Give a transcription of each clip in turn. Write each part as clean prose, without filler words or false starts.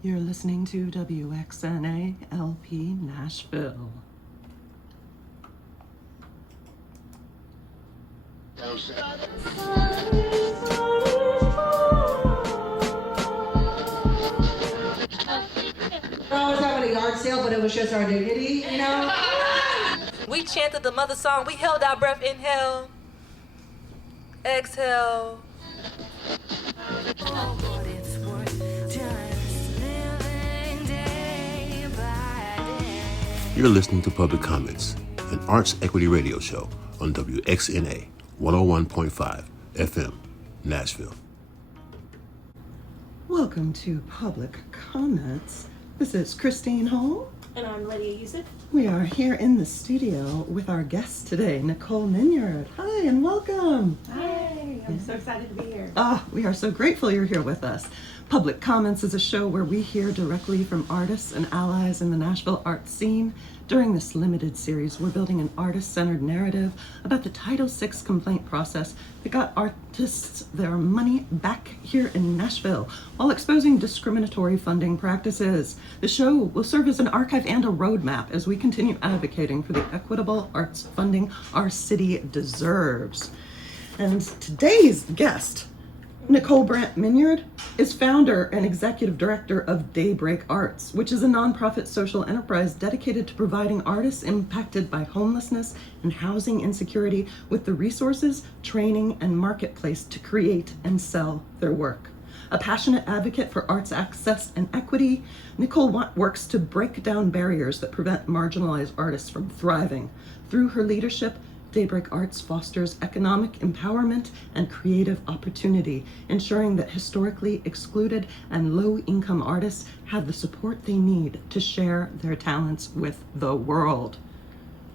You're listening to WXNA LP Nashville. I was having a yard sale, but it was just our dignity, you know? We chanted the mother song. We held our breath. Inhale. Exhale. You're listening to Public Comments, an Arts Equity radio show on WXNA 101.5 FM, Nashville. Welcome to Public Comments. This is Christine Hall. And I'm Lydia Yousief. We are here in the studio with our guest today, Nicole Minyard. Hi and welcome. Hi, I'm so excited to be here. We are so grateful you're here with us. Public Comments is a show where we hear directly from artists and allies in the Nashville art scene. During this limited series, we're building an artist-centered narrative about the Title VI complaint process that got artists their money back here in Nashville while exposing discriminatory funding practices. The show will serve as an archive and a roadmap as we continue advocating for the equitable arts funding our city deserves. And today's guest, Nicole Minyard, is founder and executive director of Daybreak Arts, which is a nonprofit social enterprise dedicated to providing artists impacted by homelessness and housing insecurity with the resources, training, and marketplace to create and sell their work. A passionate advocate for arts access and equity, Nicole works to break down barriers that prevent marginalized artists from thriving. Through her leadership, Daybreak Arts fosters economic empowerment and creative opportunity, ensuring that historically excluded and low-income artists have the support they need to share their talents with the world.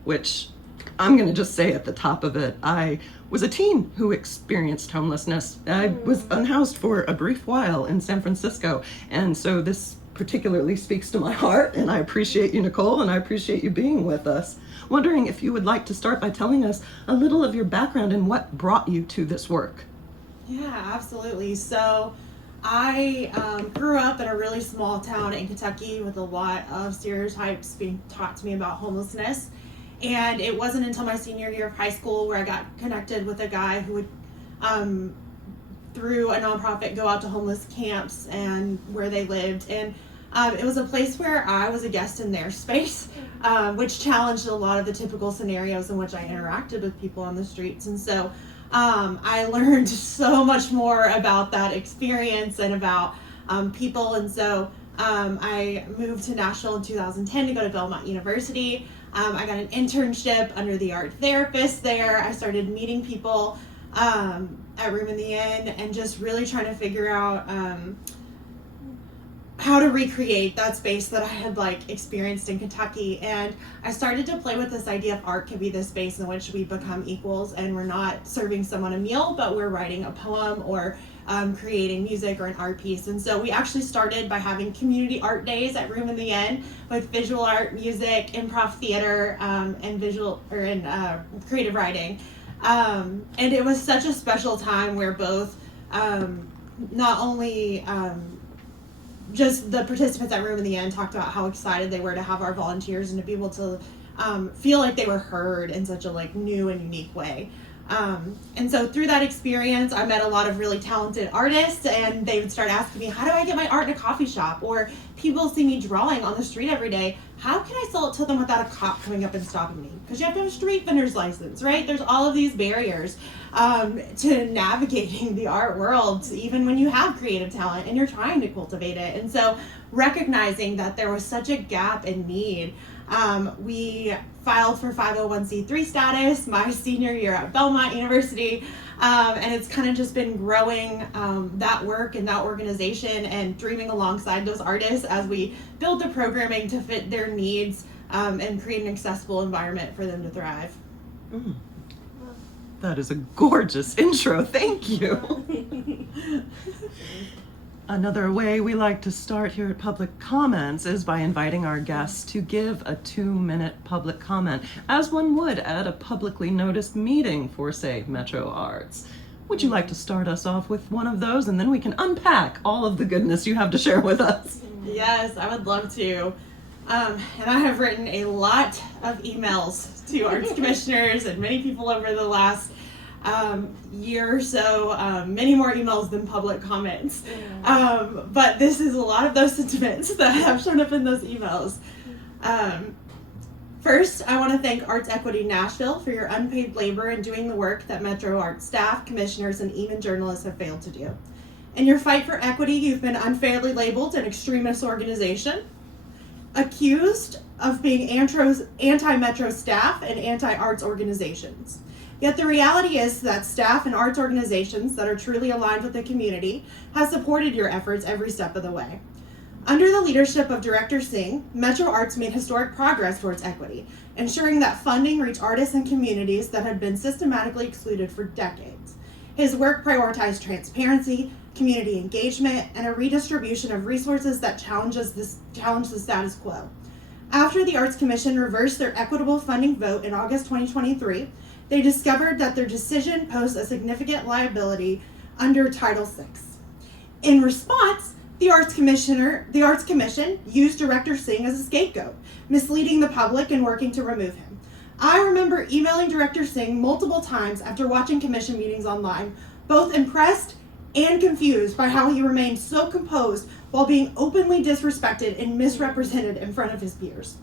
Which, I'm going to just say at the top of it, I was a teen who experienced homelessness. I was unhoused for a brief while in San Francisco, and so this particularly speaks to my heart, and I appreciate you, Nicole, and I appreciate you being with us. Wondering if you would like to start by telling us a little of your background and what brought you to this work. Yeah, absolutely. So I grew up in a really small town in Kentucky with a lot of stereotypes being taught to me about homelessness. And it wasn't until my senior year of high school where I got connected with a guy who would, through a nonprofit, go out to homeless camps and where they lived. And it was a place where I was a guest in their space, which challenged a lot of the typical scenarios in which I interacted with people on the streets. And so I learned so much more about that experience and about people. And so I moved to Nashville in 2010 to go to Belmont University. I got an internship under the art therapist there. I started meeting people at Room in the Inn and just really trying to figure out how to recreate that space that I had experienced in Kentucky. And I started to play with this idea of art could be this space in which we become equals, and we're not serving someone a meal, but we're writing a poem or creating music or an art piece. And so we actually started by having community art days at Room in the Inn with visual art, music, improv theater, and creative writing. And it was such a special time where both not only just the participants at Room in the Inn talked about how excited they were to have our volunteers and to be able to feel like they were heard in such a new and unique way. And so through that experience, I met a lot of really talented artists, and they would start asking me, how do I get my art in a coffee shop? Or people see me drawing on the street every day. How can I sell it to them without a cop coming up and stopping me? Because you have to have a street vendor's license, right? There's all of these barriers to navigating the art world, even when you have creative talent and you're trying to cultivate it. And so recognizing that there was such a gap in need, we filed for 501c3 status my senior year at Belmont University, and it's kind of just been growing that work and that organization and dreaming alongside those artists as we build the programming to fit their needs and create an accessible environment for them to thrive. That is a gorgeous intro. Thank you. Another way we like to start here at Public Comments is by inviting our guests to give a 2-minute public comment, as one would at a publicly noticed meeting for, say, Metro Arts. Would you like to start us off with one of those, and then we can unpack all of the goodness you have to share with us? Yes, I would love to. And I have written a lot of emails to arts commissioners and many people over the last year or so, many more emails than public comments. But this is a lot of those sentiments that have shown up in those emails. First, I want to thank Arts Equity Nashville for your unpaid labor in doing the work that Metro Arts staff, commissioners, and even journalists have failed to do. In your fight for equity, you've been unfairly labeled an extremist organization, accused of being anti-Metro staff and anti-arts organizations. Yet the reality is that staff and arts organizations that are truly aligned with the community have supported your efforts every step of the way. Under the leadership of Director Singh, Metro Arts made historic progress towards equity, ensuring that funding reached artists and communities that had been systematically excluded for decades. His work prioritized transparency, community engagement, and a redistribution of resources that challenge the status quo. After the Arts Commission reversed their equitable funding vote in August 2023, they discovered that their decision posed a significant liability under Title VI. In response, the Arts Commission used Director Singh as a scapegoat, misleading the public and working to remove him. I remember emailing Director Singh multiple times after watching commission meetings online, both impressed and confused by how he remained so composed while being openly disrespected and misrepresented in front of his peers.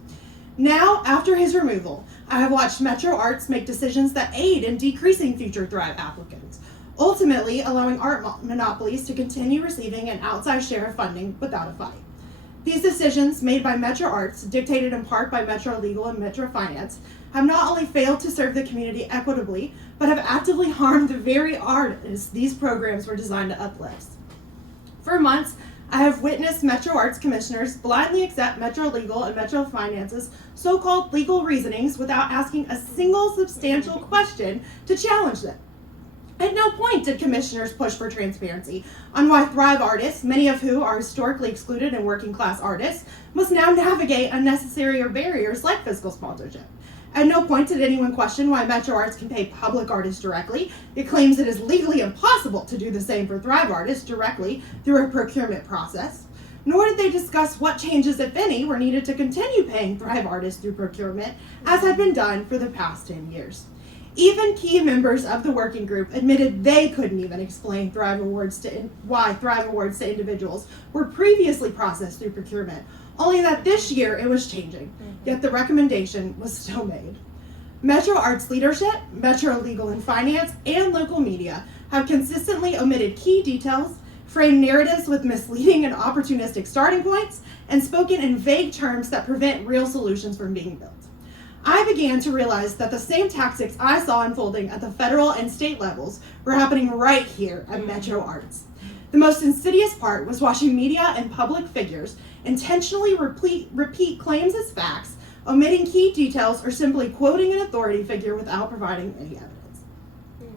Now, after his removal, I have watched Metro Arts make decisions that aid in decreasing future Thrive applicants, ultimately allowing art monopolies to continue receiving an outsized share of funding without a fight. These decisions, made by Metro Arts, dictated in part by Metro Legal and Metro Finance, have not only failed to serve the community equitably, but have actively harmed the very artists these programs were designed to uplift. For months, I have witnessed Metro Arts commissioners blindly accept Metro Legal and Metro Finance's so-called legal reasonings without asking a single substantial question to challenge them. At no point did commissioners push for transparency on why Thrive artists, many of who are historically excluded and working class artists, must now navigate unnecessary barriers like fiscal sponsorship. At no point did anyone question why Metro Arts can pay public artists directly. It claims it is legally impossible to do the same for Thrive artists directly through a procurement process. Nor did they discuss what changes, if any, were needed to continue paying Thrive artists through procurement, as had been done for the past 10 years. Even key members of the working group admitted they couldn't even explain why Thrive Awards to individuals were previously processed through procurement, only that this year it was changing, yet the recommendation was still made. Metro Arts leadership, Metro Legal and Finance, and local media have consistently omitted key details, framed narratives with misleading and opportunistic starting points, and spoken in vague terms that prevent real solutions from being built. I began to realize that the same tactics I saw unfolding at the federal and state levels were happening right here at Metro Arts. The most insidious part was watching media and public figures intentionally repeat claims as facts, omitting key details, or simply quoting an authority figure without providing any evidence.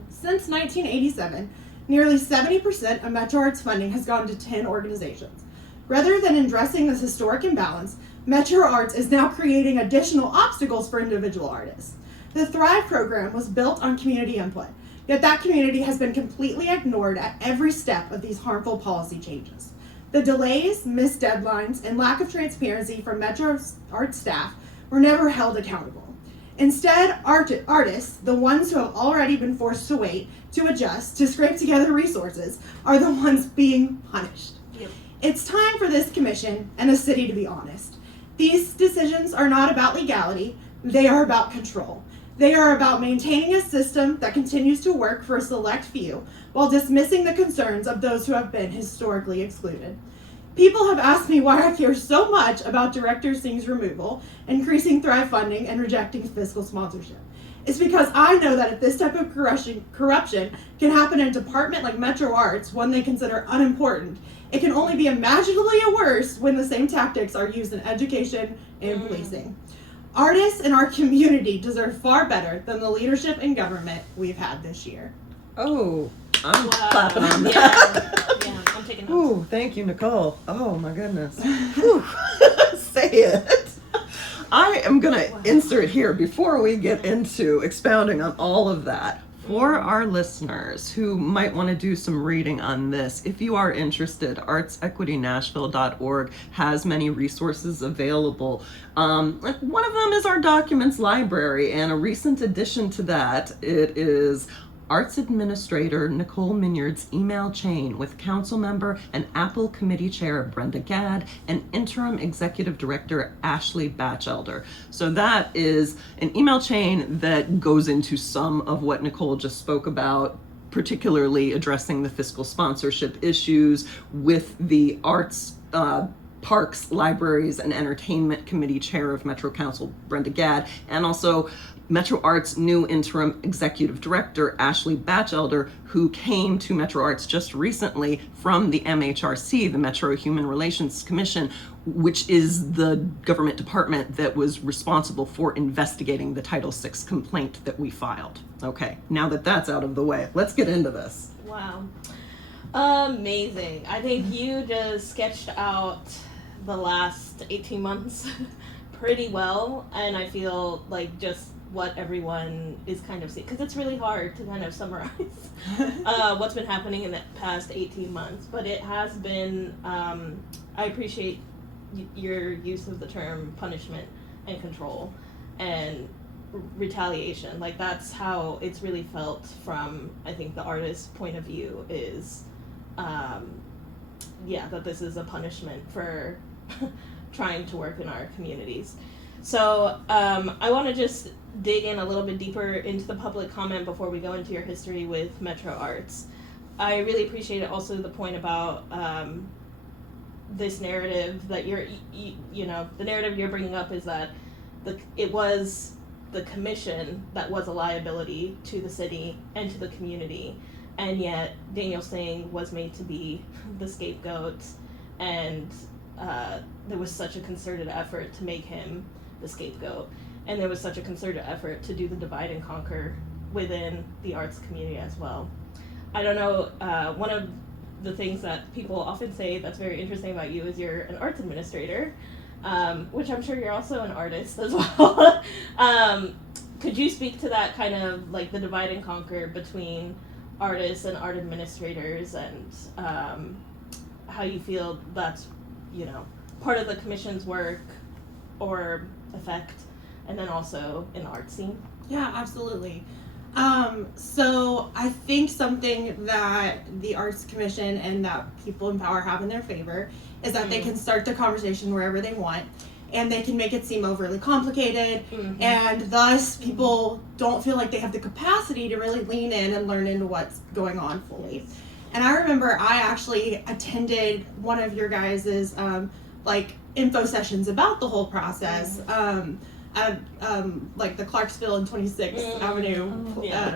Since 1987, nearly 70% of Metro Arts funding has gone to 10 organizations. Rather than addressing this historic imbalance, Metro Arts is now creating additional obstacles for individual artists. The Thrive program was built on community input, yet that community has been completely ignored at every step of these harmful policy changes. The delays, missed deadlines, and lack of transparency from Metro Arts staff were never held accountable. Instead, artists, the ones who have already been forced to wait, to adjust, to scrape together resources, are the ones being punished. Yep. It's time for this commission and the city to be honest. These decisions are not about legality, they are about control. They are about maintaining a system that continues to work for a select few while dismissing the concerns of those who have been historically excluded. People have asked me why I care so much about Director Singh's removal, increasing Thrive funding, and rejecting fiscal sponsorship. It's because I know that if this type of corruption can happen in a department like Metro Arts, one they consider unimportant, it can only be imaginably worse when the same tactics are used in education and policing. Artists in our community deserve far better than the leadership and government we've had this year. Oh, I'm clapping on that. Yeah, I'm taking notes. Ooh, thank you, Nicole. Oh my goodness. Whew. Say it. I am going to insert here before we get into expounding on all of that. For our listeners who might want to do some reading on this, if you are interested, artsequitynashville.org has many resources available. One of them is our documents library, and a recent addition to that, it is Arts Administrator Nicole Minyard's email chain with Council Member and Apple Committee Chair Brenda Gadd and Interim Executive Director Ashley Batchelder. So that is an email chain that goes into some of what Nicole just spoke about, particularly addressing the fiscal sponsorship issues with the arts, Parks, Libraries, and Entertainment Committee Chair of Metro Council, Brenda Gadd, and also Metro Arts' new interim executive director, Ashley Batchelder, who came to Metro Arts just recently from the MHRC, the Metro Human Relations Commission, which is the government department that was responsible for investigating the Title VI complaint that we filed. Okay, now that that's out of the way, let's get into this. Wow. Amazing. I think you just sketched out the last 18 months pretty well, and I feel like just what everyone is kind of seeing, because it's really hard to kind of summarize what's been happening in the past 18 months, but it has been, I appreciate your use of the term punishment and control and retaliation. Like, that's how it's really felt from, I think, the artist's point of view is, that this is a punishment for trying to work in our communities. So I want to just dig in a little bit deeper into the public comment before we go into your history with Metro Arts. I really appreciate also the point about this narrative that the narrative you're bringing up is that it was the commission that was a liability to the city and to the community, and yet Daniel Singh was made to be the scapegoat, and there was such a concerted effort to make him the scapegoat, and there was such a concerted effort to do the divide and conquer within the arts community as well. I don't know, one of the things that people often say that's very interesting about you is you're an arts administrator, which I'm sure you're also an artist as well. Could you speak to that kind of like the divide and conquer between artists and art administrators, and how you feel that's, part of the commission's work or effect, and then also in the art scene? Yeah, absolutely. So I think something that the Arts Commission and that people in power have in their favor is that they can start the conversation wherever they want, and they can make it seem overly complicated, and thus people don't feel like they have the capacity to really lean in and learn into what's going on fully. And I remember I actually attended one of your guys's info sessions about the whole process at the Clarksville and 26th Avenue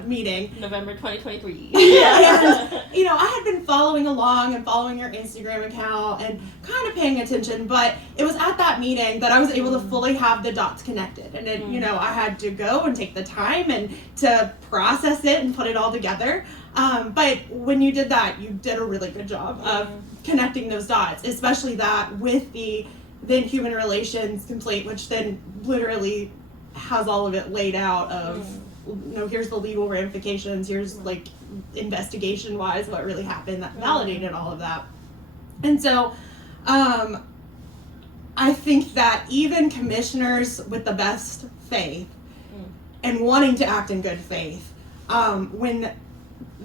meeting. November 2023. And, I had been following along and following your Instagram account and kind of paying attention, but it was at that meeting that I was able to fully have the dots connected. And then, I had to go and take the time and to process it and put it all together. But when you did that, you did a really good job of connecting those dots, especially that with the then human relations complaint, which then literally has all of it laid out of, here's the legal ramifications, here's investigation wise what really happened, that validated all of that. And so I think that even commissioners with the best faith and wanting to act in good faith, when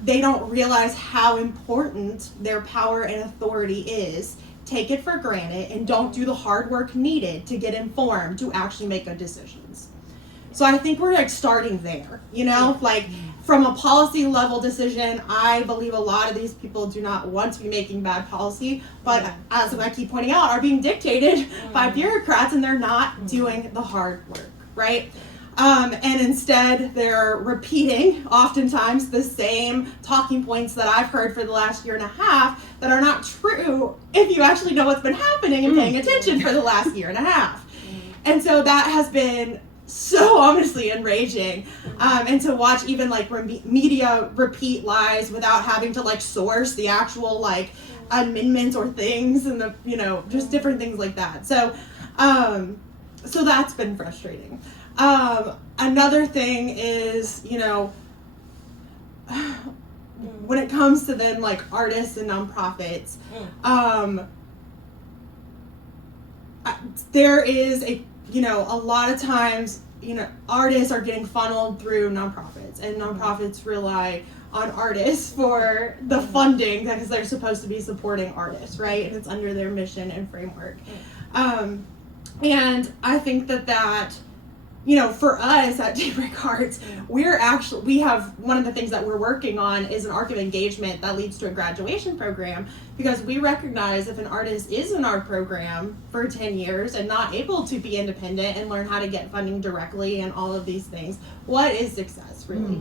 they don't realize how important their power and authority is, take it for granted and don't do the hard work needed to get informed to actually make good decisions. So I think we're starting there, from a policy level decision. I believe a lot of these people do not want to be making bad policy, but as I keep pointing out, are being dictated by bureaucrats, and they're not doing the hard work, right? And instead they're repeating oftentimes the same talking points that I've heard for the last year and a half that are not true if you actually know what's been happening and paying attention for the last year and a half. And so that has been so ominously enraging, and to watch even media repeat lies without having to source the actual amendments or things, and the just different things like that. So so that's been frustrating. Another thing is, when it comes to then like artists and nonprofits, there is a lot of times, artists are getting funneled through nonprofits, and nonprofits rely on artists for the funding because they're supposed to be supporting artists, right? And it's under their mission and framework. And I think that for us at Daybreak Arts, we have one of the things that we're working on is an arc of engagement that leads to a graduation program, because we recognize if an artist is in our program for 10 years and not able to be independent and learn how to get funding directly and all of these things, what is success really,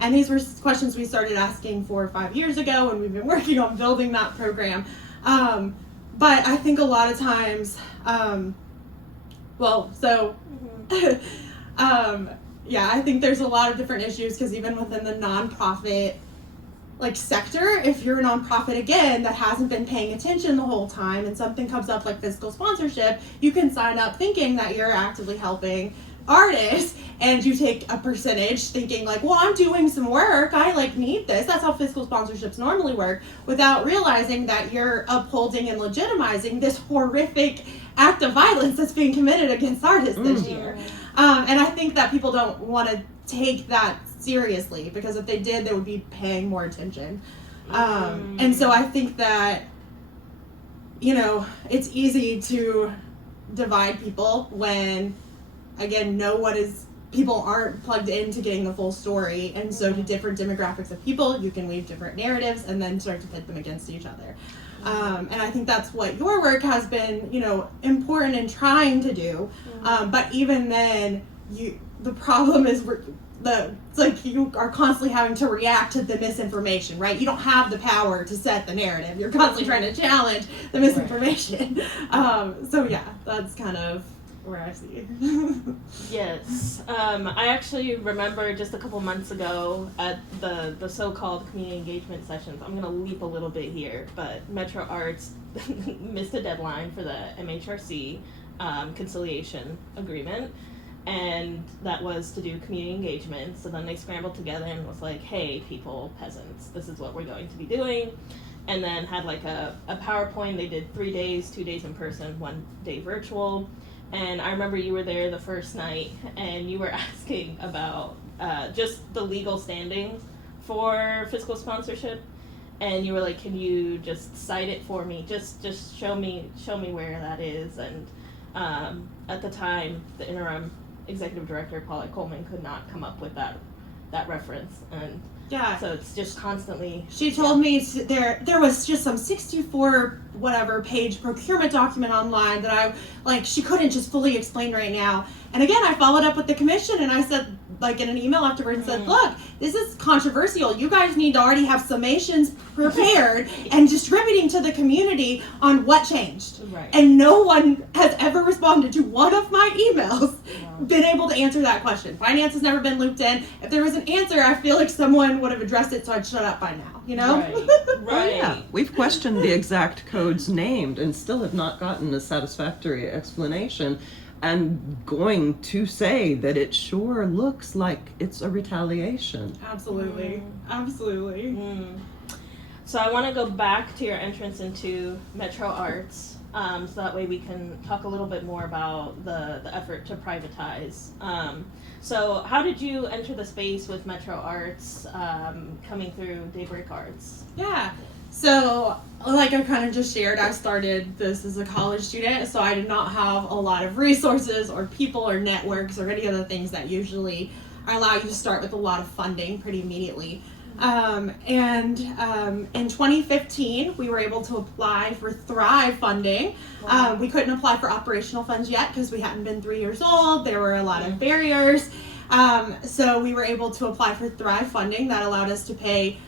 And these were questions we started asking 4 or 5 years ago, and we've been working on building that program. But I think a lot of times, I think there's a lot of different issues, because even within the nonprofit sector, if you're a nonprofit again that hasn't been paying attention the whole time and something comes up like fiscal sponsorship, you can sign up thinking that you're actively helping artists, and you take a percentage thinking I'm doing some work, I need this. That's how fiscal sponsorships normally work, without realizing that you're upholding and legitimizing this horrific act of violence that's being committed against artists this year. And I think that people don't want to take that seriously, because if they did, they would be paying more attention. And so I think that, it's easy to divide people when, again, people aren't plugged into getting the full story. And so to different demographics of people, you can weave different narratives and then start to pit them against each other. And I think that's what your work has been, important in trying to do. But even then, the problem is you are constantly having to react to the misinformation, right? You don't have the power to set the narrative. You're constantly trying to challenge the misinformation. So yeah, that's kind of where I see it. Yes. I actually remember just a couple months ago at the so-called community engagement sessions. I'm going to leap a little bit here, but Metro Arts missed a deadline for the MHRC conciliation agreement, and that was to do community engagement. So then they scrambled together and was like, hey, people, peasants, this is what we're going to be doing. And then had a PowerPoint. They did 3 days, 2 days in person, 1 day virtual. And I remember you were there the first night, and you were asking about just the legal standing for fiscal sponsorship, and you were like, "Can you just cite it for me? Just show me where that is." And at the time, the interim executive director, Paula Coleman, could not come up with that reference, and so it's just constantly. She told me there was just some 64 page procurement document online that she couldn't just fully explain right now. And again, I followed up with the commission, and I said, in an email afterwards, and said, look, this is controversial. You guys need to already have summations prepared and distributing to the community on what changed. Right. And no one has ever responded to one of my emails, been able to answer that question. Finance has never been looped in. If there was an answer, I feel like someone would have addressed it, so I'd shut up by now. Right. Oh, yeah. We've questioned the exact codes named and still have not gotten a satisfactory explanation, and going to say that it sure looks like it's a retaliation. Absolutely. Absolutely. So I want to go back to your entrance into Metro Arts, so that way we can talk a little bit more about the effort to privatize. So how did you enter the space with Metro Arts, coming through Daybreak Arts? Yeah. So, like I kind of just shared, I started this as a college student, so I did not have a lot of resources or people or networks or any other things that usually allow you to start with a lot of funding pretty immediately. In 2015, we were able to apply for Thrive funding. We couldn't apply for operational funds yet because we hadn't been 3 years old. There were a lot of barriers. So we were able to apply for Thrive funding that allowed us to pay.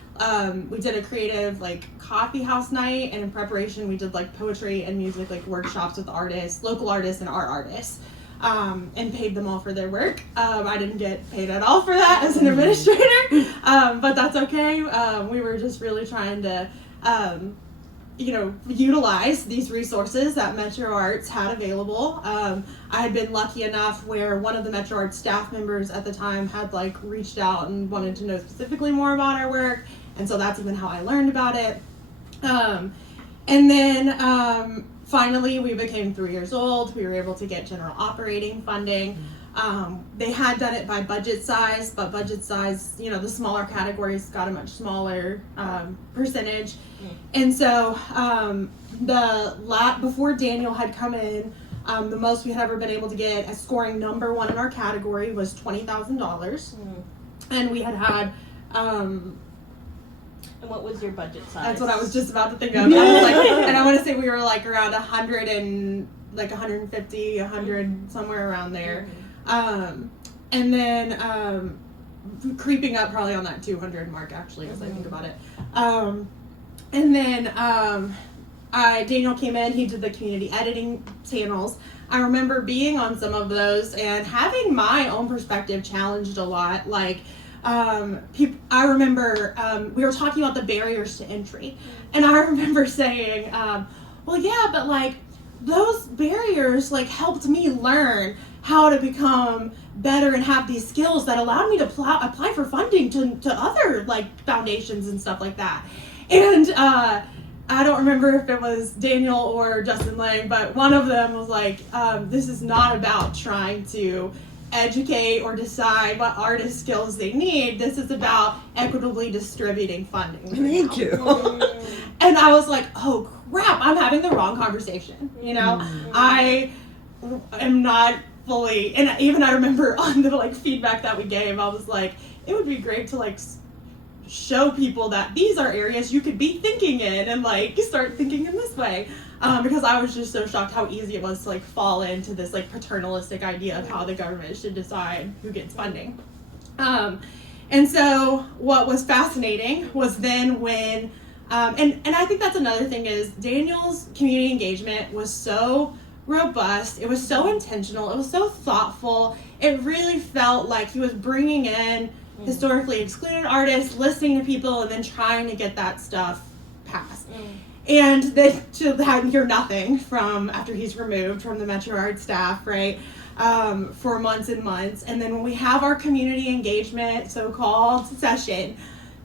We did a creative coffee house night, and in preparation we did poetry and music workshops with artists, local artists and art artists. And paid them all for their work. I didn't get paid at all for that as an administrator, but that's okay. We were just really trying to, utilize these resources that Metro Arts had available. I had been lucky enough where one of the Metro Arts staff members at the time had like reached out and wanted to know specifically more about our work, and so that's even how I learned about it. And then finally we became 3 years old. We were able to get general operating funding. They had done it by budget size, but budget size, the smaller categories got a much smaller percentage. And so before Daniel had come in, the most we had ever been able to get as scoring number one in our category was $20,000. And we had and what was your budget size? That's what I was just about to think of. I was like, and I want to say we were like around 100 and like 150, 100, somewhere around there. And then creeping up probably on that 200 mark, actually, as I think about it. And then Daniel came in, he did the community editing channels. I remember being on some of those and having my own perspective challenged a lot. Like, I remember we were talking about the barriers to entry. And I remember saying, well, yeah, but like, those barriers like helped me learn how to become better and have these skills that allowed me to apply for funding to other like foundations and stuff like that. And I don't remember if it was Daniel or Justin Lang, but one of them was like, this is not about trying to educate or decide what artist skills they need. This is about equitably distributing funding. Thank you. And I was like, oh crap, I'm having the wrong conversation. I am not fully, and even I remember on the like feedback that we gave, I was like, it would be great to like show people that these are areas you could be thinking in and like start thinking in this way. Because I was just so shocked how easy it was to like fall into this like paternalistic idea of how the government should decide who gets funding. And so what was fascinating was then when, and I think that's another thing is Daniel's community engagement was so robust, it was so intentional, it was so thoughtful. It really felt like he was bringing in historically excluded artists, listening to people, and then trying to get that stuff passed. And then to hear nothing from after he's removed from the Metro Arts staff, right, for months and months. And then when we have our community engagement so-called session,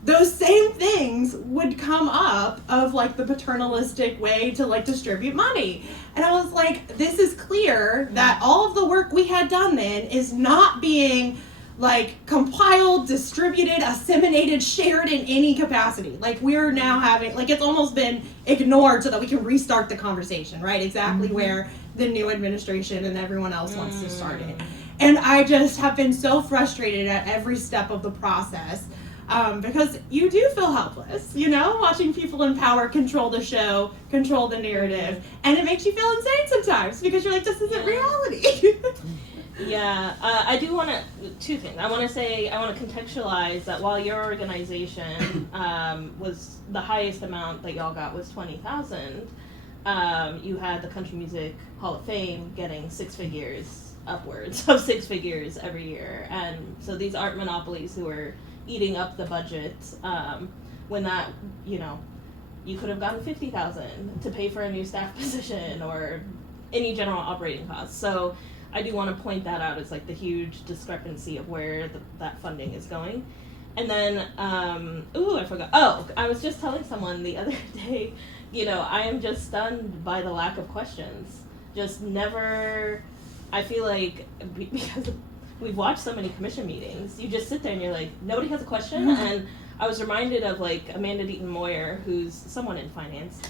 those same things would come up of like the paternalistic way to like distribute money. And I was like, this is clear that all of the work we had done then is not being like compiled, distributed, disseminated, shared in any capacity. Like we're now having, like it's almost been ignored so that we can restart the conversation, right? Exactly where the new administration and everyone else wants to start it. And I just have been so frustrated at every step of the process. Because you do feel helpless, watching people in power control the show, control the narrative, and it makes you feel insane sometimes because you're like, this isn't reality. Yeah, I do want to, two things. I want to contextualize that while your organization was the highest amount that y'all got was $20,000, you had the Country Music Hall of Fame getting upwards of six figures every year. And so these art monopolies who are eating up the budget, when that, you could have gotten $50,000 to pay for a new staff position or any general operating costs. So I do want to point that out as like the huge discrepancy of where that funding is going. And then, I forgot. Oh, I was just telling someone the other day, I am just stunned by the lack of questions. Just never, I feel like, because we've watched so many commission meetings, you just sit there and you're like, nobody has a question. And I was reminded of like Amanda Deaton-Moyer, who's someone in finance,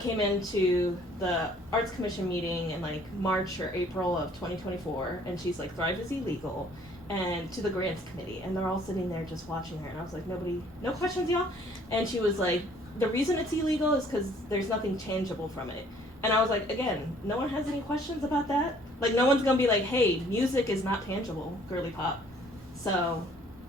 came into the Arts Commission meeting in like March or April of 2024, and she's like, Thrive is illegal, and to the grants committee, and they're all sitting there just watching her, and I was like, no questions, y'all? And she was like, the reason it's illegal is because there's nothing tangible from it. And I was like, again, no one has any questions about that? Like, no one's gonna be like, hey, music is not tangible, girly pop, so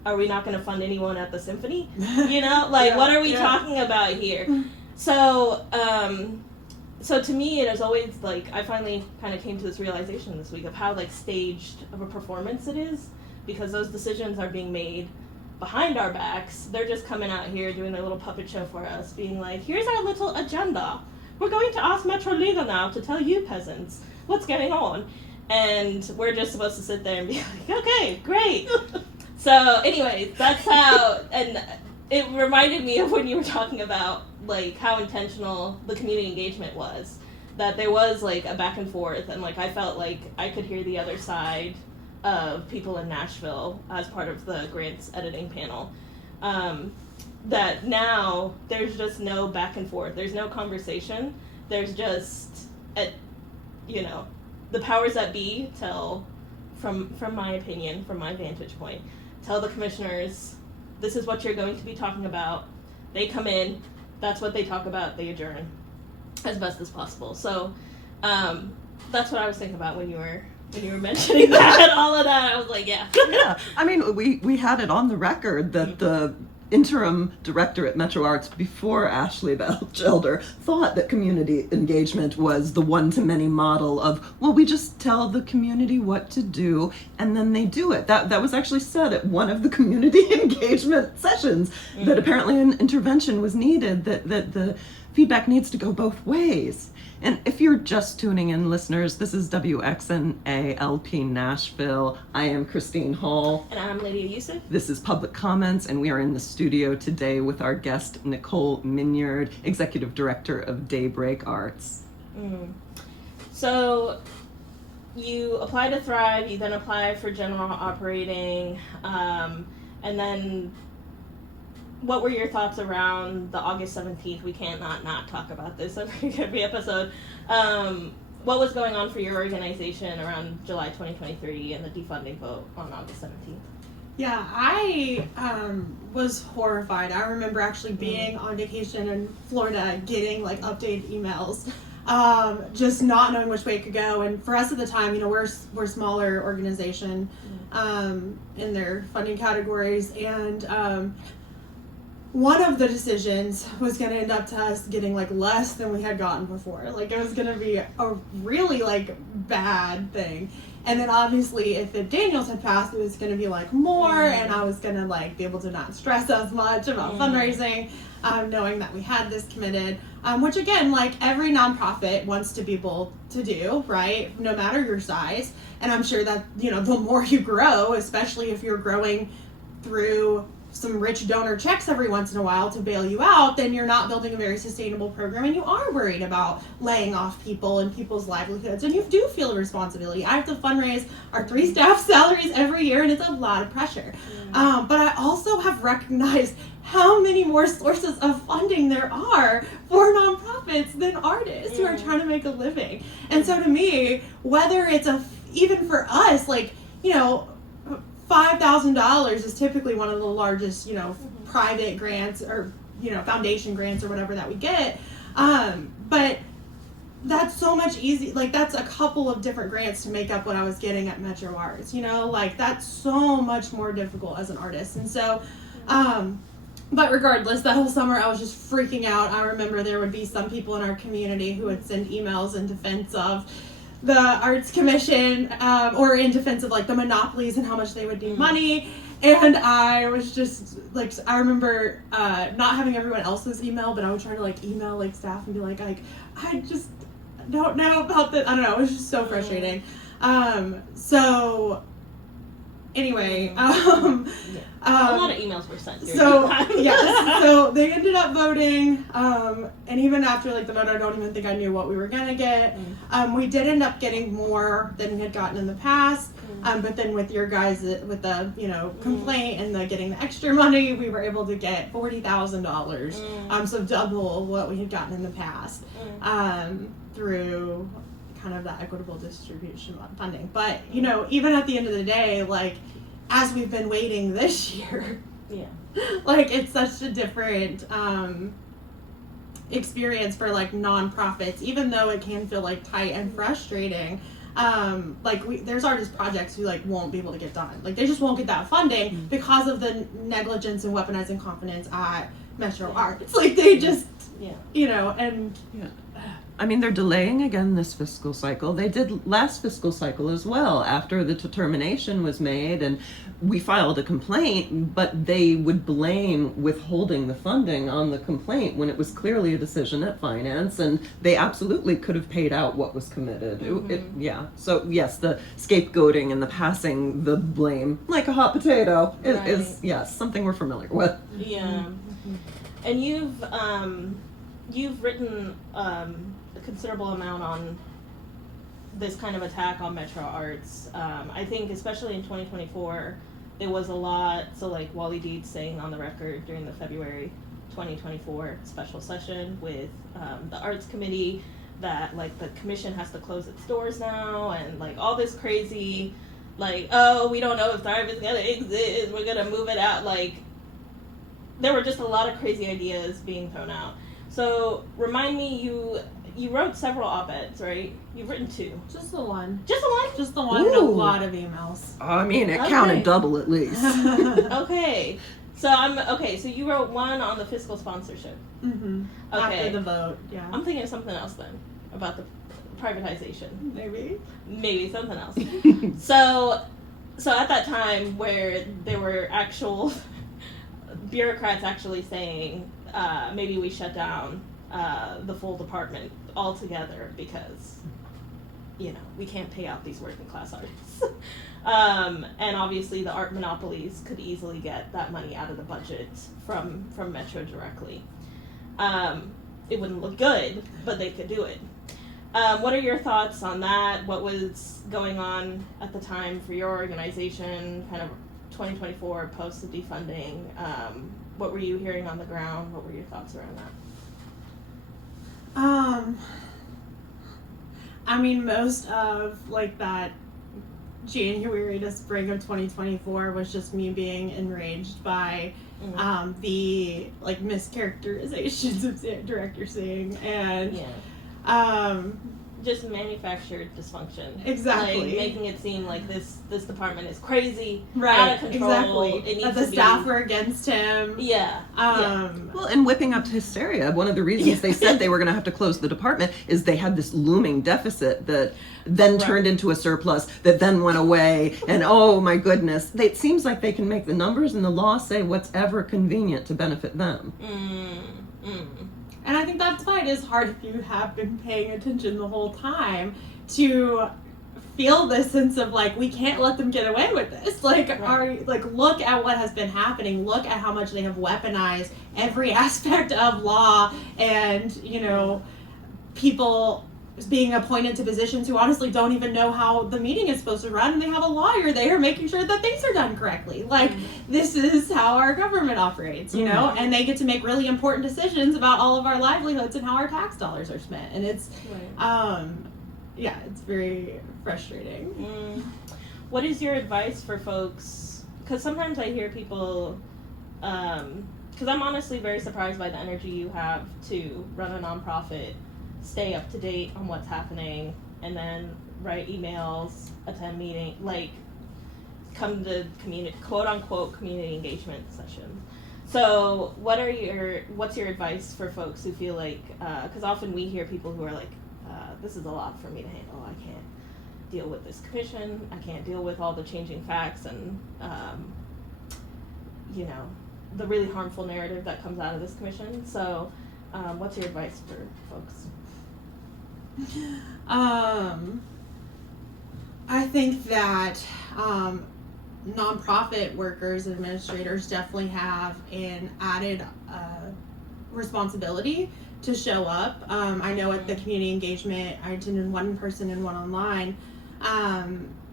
are we not gonna fund anyone at the symphony? What are we talking about here? So to me, it is always like, I finally kind of came to this realization this week of how like staged of a performance it is, because those decisions are being made behind our backs. They're just coming out here doing their little puppet show for us, being like, here's our little agenda. We're going to ask Metro Legal now to tell you peasants what's going on. And we're just supposed to sit there and be like, okay, great. So anyways, that's how, and it reminded me of when you were talking about like how intentional the community engagement was, that there was like a back and forth, and like I felt like I could hear the other side of people in Nashville as part of the grants editing panel. That now there's just no back and forth. There's no conversation. There's just, the powers that be tell, from my opinion, from my vantage point, tell the commissioners, this is what you're going to be talking about. They come in, that's what they talk about, they adjourn as best as possible. So that's what I was thinking about when you were mentioning that, all of that. I was like, yeah. Yeah, I mean, we had it on the record that the interim director at Metro Arts before Ashley Batchelder thought that community engagement was the one-to-many model of, well, we just tell the community what to do and then they do it. That was actually said at one of the community engagement sessions, that apparently an intervention was needed, that the feedback needs to go both ways. And if you're just tuning in, listeners, this is WXNA LP Nashville. I am Christine Hall. And I'm Lydia Yousief. This is Public Comments, and we are in the studio today with our guest, Nicole Minyard, Executive Director of Daybreak Arts. So you apply to Thrive, you then apply for general operating, and then what were your thoughts around the August 17th? We can't not talk about this every episode. What was going on for your organization around July 2023 and the defunding vote on August 17th? Yeah, I was horrified. I remember actually being on vacation in Florida, getting like updated emails, just not knowing which way it could go. And for us at the time, we're a smaller organization in their funding categories, and one of the decisions was going to end up to us getting like less than we had gotten before. Like it was going to be a really like bad thing. And then obviously if the Daniels had passed, it was going to be like more, and I was going to like be able to not stress as much about fundraising, knowing that we had this committed, which again, like every nonprofit wants to be able to do, right? No matter your size. And I'm sure that, the more you grow, especially if you're growing through some rich donor checks every once in a while to bail you out, then you're not building a very sustainable program, and you are worried about laying off people and people's livelihoods, and you do feel a responsibility. I have to fundraise our 3 staff salaries every year, and it's a lot of pressure. But I also have recognized how many more sources of funding there are for nonprofits than artists who are trying to make a living. And so to me, whether it's even for us, like, $5,000 is typically one of the largest, private grants or, foundation grants or whatever that we get. But that's so much easy. Like that's a couple of different grants to make up what I was getting at Metro Arts, like that's so much more difficult as an artist. And so, but regardless, that whole summer I was just freaking out. I remember there would be some people in our community who would send emails in defense of the Arts Commission, or in defense of like the monopolies and how much they would need money. And I was just like, I remember not having everyone else's email, but I would try to like email like staff and be like I just don't know about this. I don't know. It was just so frustrating. So anyway, a lot of emails were sent. So they ended up voting, and even after like the vote, I don't even think I knew what we were gonna get. We did end up getting more than we had gotten in the past, but then with your guys, with the complaint and the getting the extra money, we were able to get $40,000, so double what we had gotten in the past, through kind of that equitable distribution funding. But even at the end of the day, like as we've been waiting this year, like it's such a different experience for like nonprofits, even though it can feel like tight and frustrating. Like there's artist projects who like won't be able to get done. Like they just won't get that funding because of the negligence and weaponizing confidence at Metro Arts. Like they just, I mean, they're delaying again this fiscal cycle. They did last fiscal cycle as well, after the determination was made, and we filed a complaint, but they would blame withholding the funding on the complaint when it was clearly a decision at finance, and they absolutely could have paid out what was committed. Yeah. So yes, the scapegoating and the passing the blame like a hot potato is yes, something we're familiar with. Yeah. And you've written a considerable amount on this kind of attack on Metro Arts. I think especially in 2024, there was a lot. So like Wally Deeds saying on the record during the February 2024 special session with the Arts Committee that like the commission has to close its doors now, and like all this crazy, like, oh, we don't know if Thrive is gonna exist, we're gonna move it out. Like, there were just a lot of crazy ideas being thrown out. So remind me, you wrote several op-eds, right? You've written 2. Just the one. Just the one? Just the one. And a lot of emails. I mean, it counted double at least. Okay. So you wrote one on the fiscal sponsorship. Mm-hmm. Okay. After the vote, yeah. I'm thinking of something else then, about the privatization. Maybe something else. So at that time where there were actual bureaucrats actually saying, maybe we shut down the full department altogether because, you know, we can't pay out these working class artists. And obviously the art monopolies could easily get that money out of the budget from Metro directly. It wouldn't look good, but they could do it. What are your thoughts on that? What was going on at the time for your organization, kind of 2024 post the defunding? What were you hearing on the ground? What were your thoughts around that? I mean, most of like that January to spring of 2024 was just me being enraged by the like mischaracterizations of Director Singh and just manufactured dysfunction. Exactly. Like making it seem like this department is crazy, right, out of control. Exactly. It needs that the to staff be... were against him. Yeah. Well, and whipping up hysteria. One of the reasons they said they were going to have to close the department is they had this looming deficit that then turned into a surplus that then went away. And oh my goodness, it seems like they can make the numbers and the law say what's ever convenient to benefit them. And I think that's why it is hard if you have been paying attention the whole time to feel this sense of like, we can't let them get away with this. Like, look at what has been happening. Look at how much they have weaponized every aspect of law, and you know, people being appointed to positions who honestly don't even know how the meeting is supposed to run, and they have a lawyer there making sure that things are done correctly. Like, this is how our government operates, you know, and they get to make really important decisions about all of our livelihoods and how our tax dollars are spent. And it's, it's very frustrating. What is your advice for folks? Because sometimes I hear people, because I'm honestly very surprised by the energy you have to run a nonprofit, stay up to date on what's happening, and then write emails, attend meetings, like come to community, quote unquote, community engagement sessions. So what's your advice for folks who feel like, because often we hear people who are like, this is a lot for me to handle. I can't deal with this commission. I can't deal with all the changing facts and, you know, the really harmful narrative that comes out of this commission. So what's your advice for folks? I think that nonprofit workers and administrators definitely have an added responsibility to show up. I know at the community engagement, I attended one in person and one online,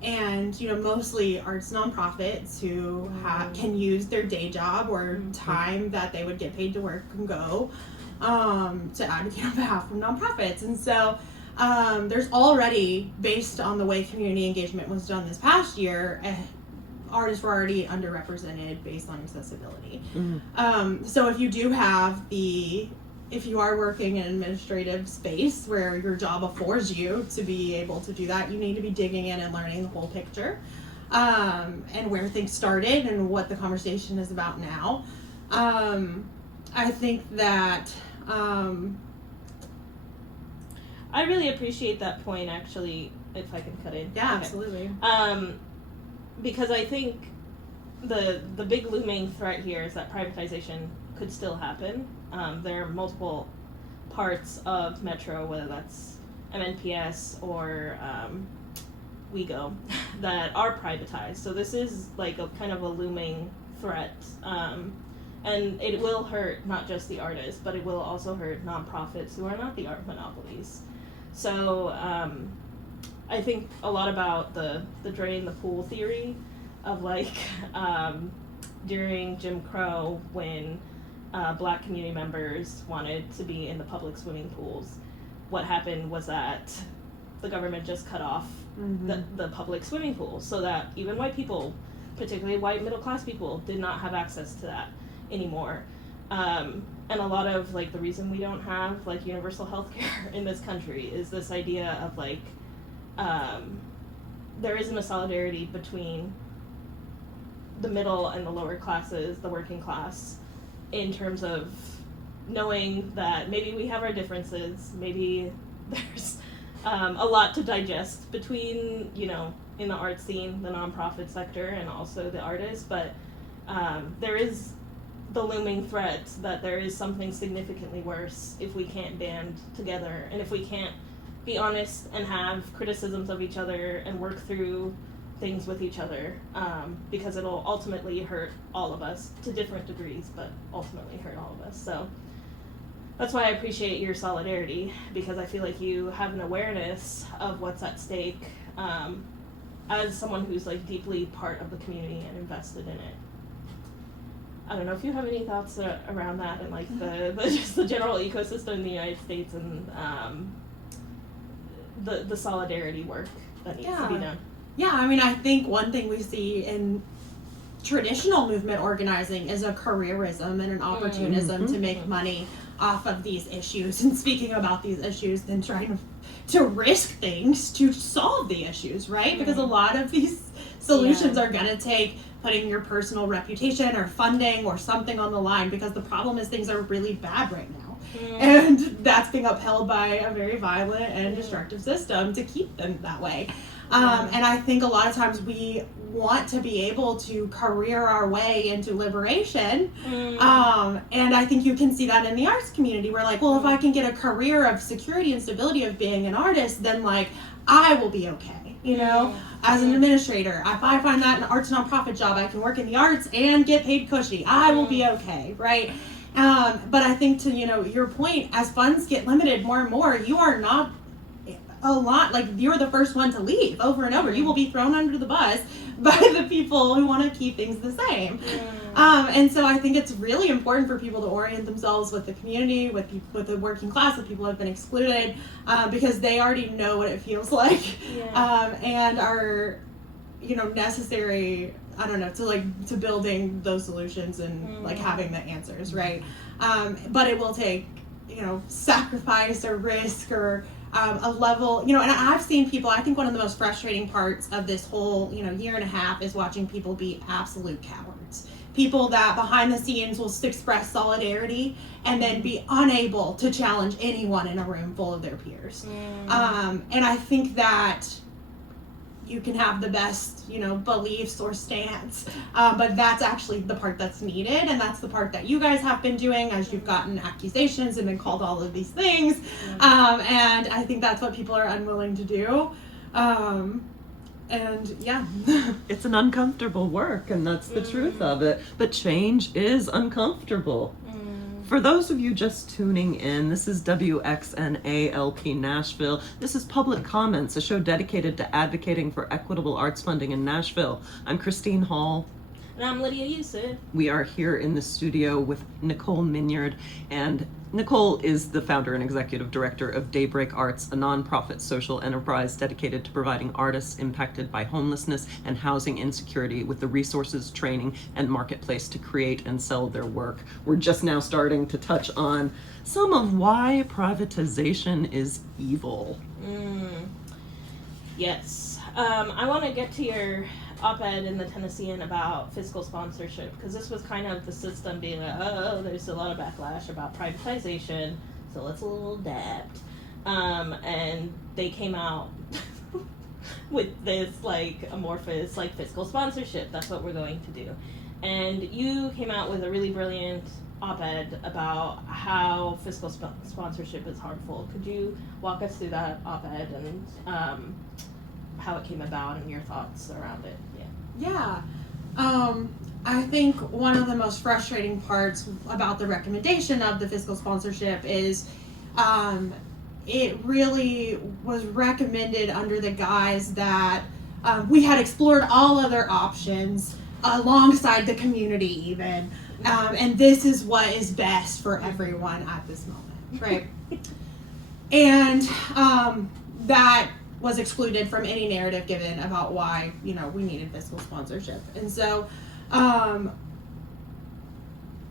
and you know, mostly arts nonprofits who can use their day job or time that they would get paid to work and go to advocate on behalf of nonprofits. And so there's already, based on the way community engagement was done this past year, artists were already underrepresented based on accessibility. So if you do have if you are working in an administrative space where your job affords you to be able to do that, you need to be digging in and learning the whole picture, and where things started and what the conversation is about now. I think that I really appreciate that point, actually, if I can cut in. Yeah, Okay. absolutely. Because I think the big looming threat here is that privatization could still happen. There are multiple parts of Metro, whether that's MNPS or WeGo, that are privatized. So this is like a kind of a looming threat. And it will hurt not just the artists, but it will also hurt nonprofits who are not the art monopolies. So I think a lot about the drain the pool theory of like during Jim Crow when Black community members wanted to be in the public swimming pools. What happened was that the government just cut off the public swimming pools so that even white people, particularly white middle class people, did not have access to that anymore. And a lot of like the reason we don't have like universal health care in this country is this idea of like there isn't a solidarity between the middle and the lower classes, the working class, in terms of knowing that maybe we have our differences, maybe there's a lot to digest between, you know, in the art scene, the nonprofit sector, and also the artists, but there is the looming threat that there is something significantly worse if we can't band together, and if we can't be honest and have criticisms of each other and work through things with each other, because it'll ultimately hurt all of us to different degrees, but ultimately hurt all of us. So that's why I appreciate your solidarity, because I feel like you have an awareness of what's at stake as someone who's like deeply part of the community and invested in it. I don't know if you have any thoughts around that and like the just the general ecosystem in the United States and the solidarity work that needs to be done. Yeah, I mean, I think one thing we see in traditional movement organizing is a careerism and an opportunism to make money off of these issues and speaking about these issues than trying to risk things to solve the issues, right? Because a lot of these solutions are going to take putting your personal reputation or funding or something on the line, because the problem is things are really bad right now. And that's being upheld by a very violent and destructive system to keep them that way. And I think a lot of times we want to be able to career our way into liberation. And I think you can see that in the arts community. We're like, well, if I can get a career of security and stability of being an artist, then like I will be okay, you know, as an administrator. If I find that an arts nonprofit job, I can work in the arts and get paid cushy. I will be okay, right? But I think to, you know, your point, as funds get limited more and more, you are not a lot, like you're the first one to leave over and over. You will be thrown under the bus by the people who want to keep things the same. And so I think it's really important for people to orient themselves with the community, with the working class, with people who have been excluded, because they already know what it feels like, and are, you know, necessary, I don't know, to building those solutions and like having the answers, right? But it will take, you know, sacrifice or risk or a level, you know, and I've seen people, I think one of the most frustrating parts of this whole, you know, year and a half is watching people be absolute cowards. People that behind the scenes will express solidarity and then be unable to challenge anyone in a room full of their peers. And I think that you can have the best, you know, beliefs or stance, but that's actually the part that's needed, and that's the part that you guys have been doing as you've gotten accusations and been called all of these things, and I think that's what people are unwilling to do, and it's an uncomfortable work, and that's the truth of it, but change is uncomfortable. For those of you just tuning in, this is WXNALP Nashville. This is Public Comments, a show dedicated to advocating for equitable arts funding in Nashville. I'm Christine Hall. And I'm Lydia Yousief. We are here in the studio with Nicole Minyard, and Nicole is the founder and executive director of Daybreak Arts, a nonprofit social enterprise dedicated to providing artists impacted by homelessness and housing insecurity with the resources, training, and marketplace to create and sell their work. We're just now starting to touch on some of why privatization is evil. Yes. I want to get to your op-ed in the Tennessean about fiscal sponsorship, because this was kind of the system being like, oh, there's a lot of backlash about privatization, so let's a little adapt. and they came out with this like amorphous like fiscal sponsorship. That's what we're going to do. And you came out with a really brilliant op-ed about how fiscal sponsorship is harmful. Could you walk us through that op-ed and how it came about and your thoughts around it? Yeah. I think one of the most frustrating parts about the recommendation of the fiscal sponsorship is it really was recommended under the guise that we had explored all other options alongside the community even, and this is what is best for everyone at this moment, right? And that was excluded from any narrative given about why, you know, we needed fiscal sponsorship. And so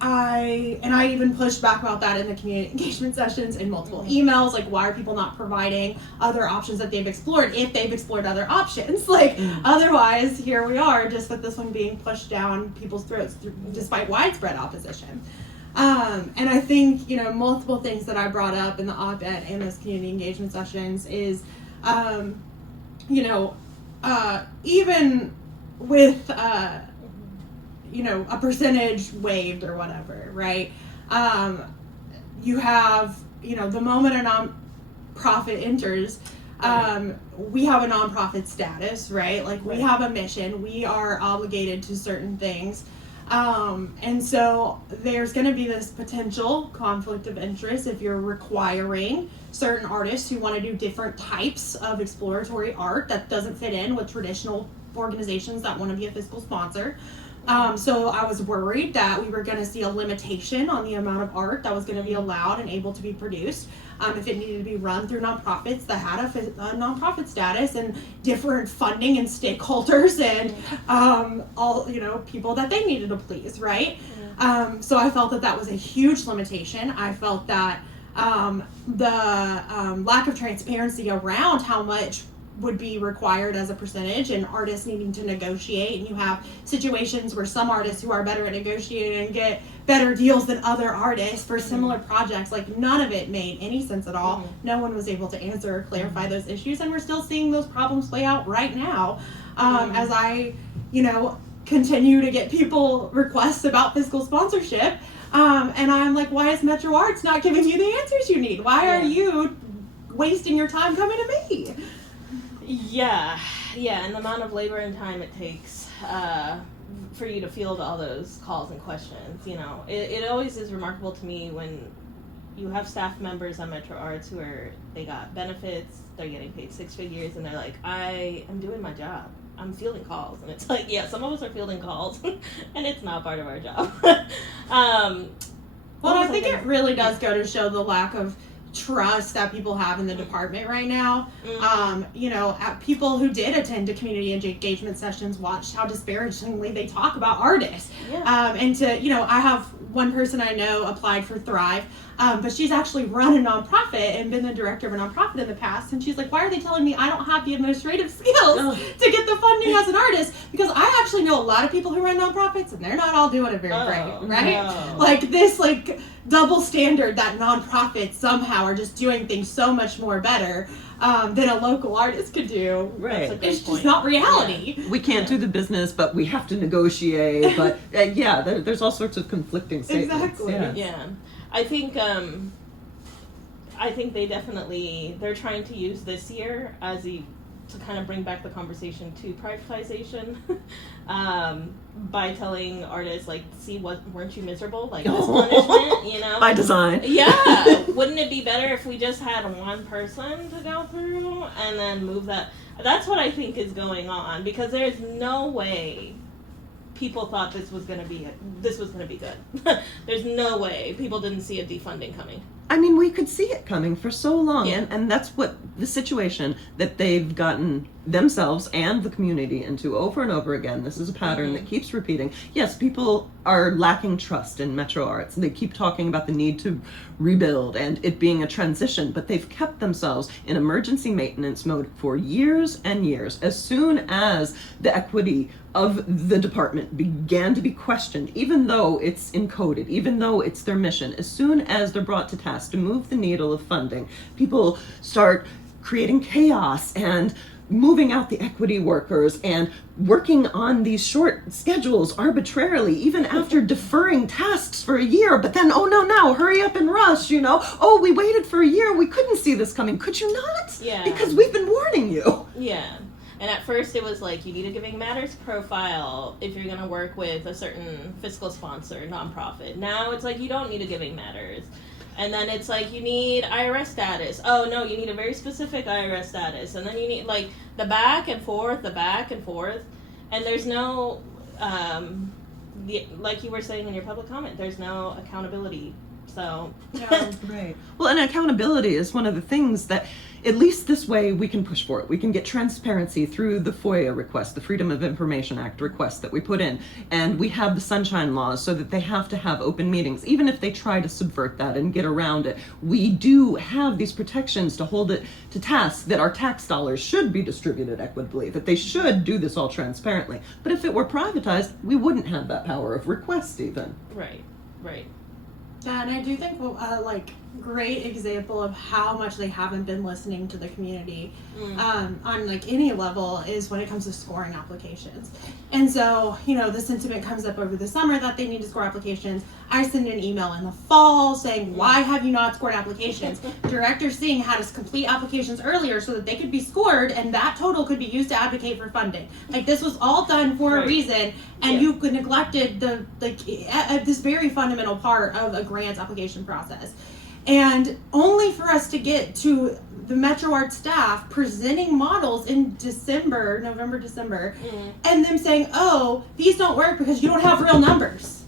I even pushed back about that in the community engagement sessions in multiple emails, like why are people not providing other options that they've explored if they've explored other options? Like otherwise here we are just with this one being pushed down people's throats despite widespread opposition. And I think, you know, multiple things that I brought up in the op-ed and those community engagement sessions is, you know, even with, you know, a percentage waived or whatever, right? You have, you know, the moment a nonprofit enters, we have a nonprofit status, right? Like we have a mission, we are obligated to certain things. And so there's going to be this potential conflict of interest if you're requiring certain artists who want to do different types of exploratory art that doesn't fit in with traditional organizations that want to be a fiscal sponsor. So I was worried that we were going to see a limitation on the amount of art that was going to be allowed and able to be produced if it needed to be run through nonprofits that had a nonprofit status and different funding and stakeholders and all, you know, people that they needed to please, right? So I felt that that was a huge limitation. I felt that the lack of transparency around how much would be required as a percentage and artists needing to negotiate, and you have situations where some artists who are better at negotiating get better deals than other artists for similar projects. Like none of it made any sense at all. No one was able to answer or clarify those issues, and we're still seeing those problems play out right now as I, you know, continue to get people requests about fiscal sponsorship, and I'm like, why is Metro Arts not giving you the answers you need? Why are you wasting your time coming to me? Yeah, and the amount of labor and time it takes for you to field all those calls and questions, you know. It always is remarkable to me when you have staff members on Metro Arts who they got benefits, they're getting paid 6 figures, and they're like, I am doing my job. I'm fielding calls. And it's like, yeah, some of us are fielding calls, and it's not part of our job. Well, I think it really does go to show the lack of trust that people have in the department right now. You know, people who did attend to community engagement sessions watched how disparagingly they talk about artists. And to, you know, I have one person I know applied for Thrive, but she's actually run a nonprofit and been the director of a nonprofit in the past, and she's like, why are they telling me I don't have the administrative skills to get the funding as an artist? Because I actually know a lot of people who run nonprofits and they're not all doing it very great, right? No. Like this like double standard that nonprofits somehow are just doing things so much more better than a local artist could do. Right. It's just not reality. We can't do the business, but we have to negotiate. But there's all sorts of conflicting statements. Exactly. Yeah. I think they're trying to use this year to kind of bring back the conversation to privatization by telling artists, like, see, weren't you miserable? Like, this punishment, you know? By design. Yeah. Wouldn't it be better if we just had one person to go through and then move that? That's what I think is going on, because there's no way people thought this was going to be good. There's no way people didn't see a defunding coming. I mean, we could see it coming for so long, and that's what the situation that they've gotten themselves and the community into over and over again. This is a pattern that keeps repeating. Yes, people are lacking trust in Metro Arts. They keep talking about the need to rebuild and it being a transition, but they've kept themselves in emergency maintenance mode for years and years. As soon as the equity of the department began to be questioned, even though it's encoded, even though it's their mission, as soon as they're brought to task to move the needle of funding, people start creating chaos and moving out the equity workers and working on these short schedules arbitrarily, even after deferring tasks for a year. But then, oh no, hurry up and rush, Oh, we waited for a year. We couldn't see this coming. Could you not? Yeah. Because we've been warning you. Yeah. And at first it was like, you need a Giving Matters profile if you're going to work with a certain fiscal sponsor, nonprofit. Now it's like, you don't need a Giving Matters. And then it's like, you need IRS status. Oh, no, you need a very specific IRS status. And then you need, like, the back and forth. And there's no, like you were saying in your public comment, there's no accountability. So. Yeah. Right. Well, and accountability is one of the things that, at least this way, we can push for it. We can get transparency through the FOIA request, the Freedom of Information Act request that we put in. And we have the sunshine laws so that they have to have open meetings. Even if they try to subvert that and get around it, we do have these protections to hold it to task that our tax dollars should be distributed equitably, that they should do this all transparently. But if it were privatized, we wouldn't have that power of request even. Right. Yeah, and I do think great example of how much they haven't been listening to the community on like any level is when it comes to scoring applications. And so, the sentiment comes up over the summer that they need to score applications. I send an email in the fall saying, why have you not scored applications? Director Singh had us complete applications earlier so that they could be scored and that total could be used to advocate for funding. Like, this was all done for a reason, and you neglected this very fundamental part of a grant application process. And only for us to get to the Metro Arts staff presenting models in November, December, and them saying, oh, these don't work because you don't have real numbers.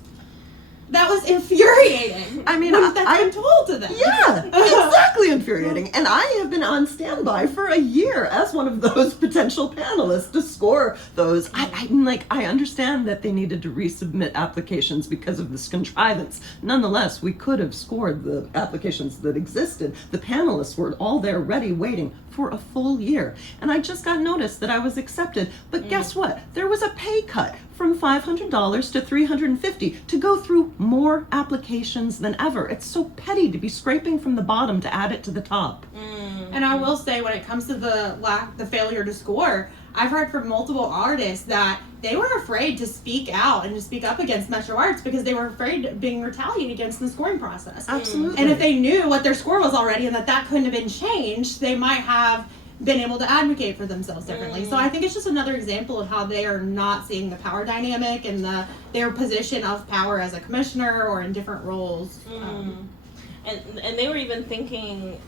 That was infuriating. I mean, I'm told to them. Yeah, exactly infuriating. And I have been on standby for a year as one of those potential panelists to score those. I understand that they needed to resubmit applications because of this contrivance. Nonetheless, we could have scored the applications that existed. The panelists were all there ready, waiting for a full year. And I just got notice that I was accepted. But guess what? There was a pay cut from $500 to $350 to go through more applications than ever. It's so petty to be scraping from the bottom to add it to the top. And I will say, when it comes to the failure to score, I've heard from multiple artists that they were afraid to speak out and to speak up against Metro Arts because they were afraid of being retaliated against in the scoring process. Absolutely. And if they knew what their score was already and that couldn't have been changed, they might have been able to advocate for themselves differently. So I think it's just another example of how they are not seeing the power dynamic and their position of power as a commissioner or in different roles. And they were even thinking,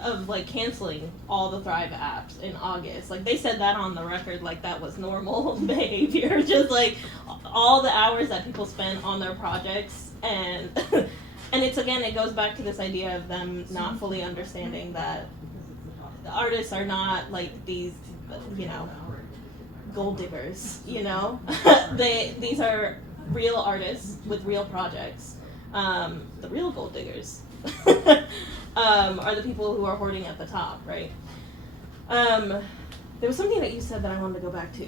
of like canceling all the Thrive apps in August. Like, they said that on the record, like that was normal behavior. Just like all the hours that people spent on their projects, and it goes back to this idea of them not fully understanding that the artists are not like these, gold diggers, These are real artists with real projects. The real gold diggers are the people who are hoarding at the top, right? There was something that you said that I wanted to go back to.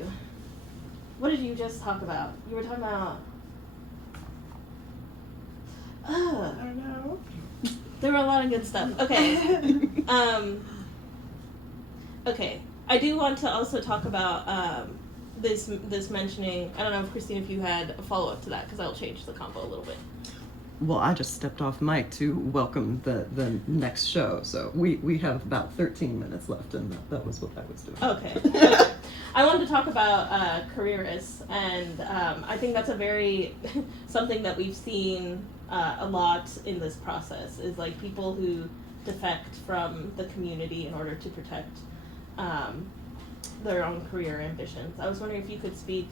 What did you just talk about? You were talking about... I don't know. There were a lot of good stuff. Okay. Okay. I do want to also talk about this mentioning... I don't know, Christine, if you had a follow-up to that, because that'll change the combo a little bit. Well, I just stepped off mic to welcome the next show, so we have about 13 minutes left, and that was what I was doing. Okay. I wanted to talk about careerists, and I think that's a very something that we've seen a lot in this process, is like people who defect from the community in order to protect their own career ambitions. I was wondering if you could speak